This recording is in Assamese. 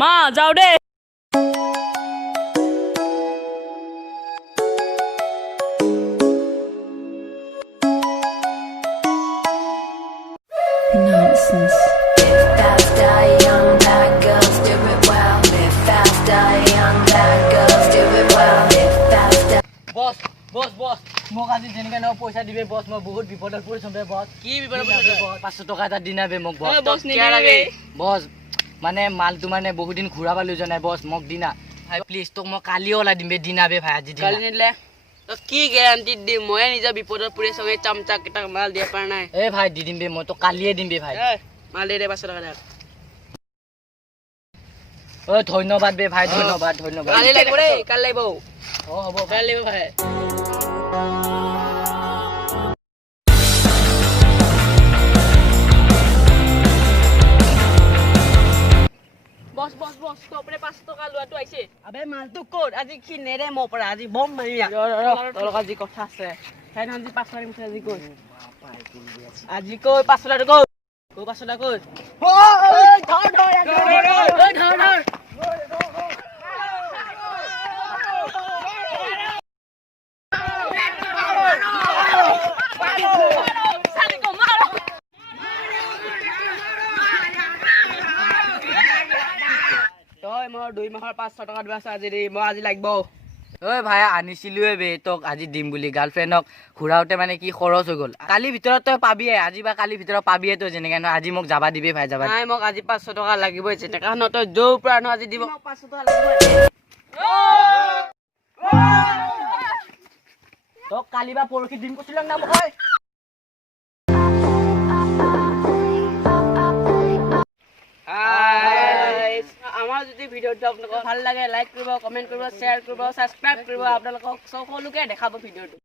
মা যাও দে Nonsense. Live fast, die young, bad girls do it well. Live fast, die young, bad girls do it well. Live fast, die. বস বস বস মোক আজি যেনেকে ন পইচা দিবে বস মই বহুত বিপদত পৰিছোঁ বে বস কি বিপদত পৰিছ 500 টকা এটা দিনা বে মোক বস বস নিদিবি বস মানে মালটো মানে বহুত দিন ঘূৰাব লৈ যোৱা নাই বস মোক দিনা ভাই প্লিজ তোক মই কালি ওলাই দিম বে দিনা বে ভাই আজি দিনা কালি নিদিলে তো কি গ্যাৰান্টি দিম মই নিজৰ বিপদত পৰি সঙ্গে চামচা কেটা মাল দিয়া পাৰ নাই এ ভাই দি দিম বে মই তো কালিয়ে দিম বে ভাই মাল দে 500 টকা দে ও ধন্যবাদ বে ভাই ধন্যবাদ ধন্যবাদ কালি লাগিব ৰে কালি লাগিব ও হ'ব কালি লাগিব ভাই বস বস বস তোপৰে 500 টকা লোৱাটো আইছে আবে মালটো কোড আজি কি নেৰে মোৰ পৰা আজি বম মাৰিয়া তোৰ আজি কথা আছে খাই আজি 500 টকা মুছে আজি কই আজি কই 500 টকা কই 500 টকা কই ঐ ধৰ ধৰ তই মই 2 মাহৰ 500 টকা দিবা আজি দেই মই আজি লাগিব ঐ ভাই আনিছিলোৱে বে তোক আজি দিম বুলি গাৰ্লফ্ৰেণ্ডক ঘূৰাওতে মানে কি খৰচ হৈ গ'ল কালি ভিতৰত তই পাবিয়ে আজি বা কালি ভিতৰত পাবিয়ে তই যেনেকে ন আজি মোক যাবা দিবি ভাই যাবা নাই মোক আজি 500 টকা লাগিবই যেনেকা ন তই যৌ পৰা ন আজি দিব 500 টকা লাগিবই তোক কালি বা পৰহি দিম কৈছিলাম না মই আমাৰ যদি ভিডিঅ'টো আপোনালোকক ভাল লাগে লাইক কৰিব কমেন্ট কৰিব শ্বেয়াৰ কৰিব সাবস্ক্ৰাইব কৰিব আপোনালোকক সকলোকে দেখাব ভিডিঅ'টো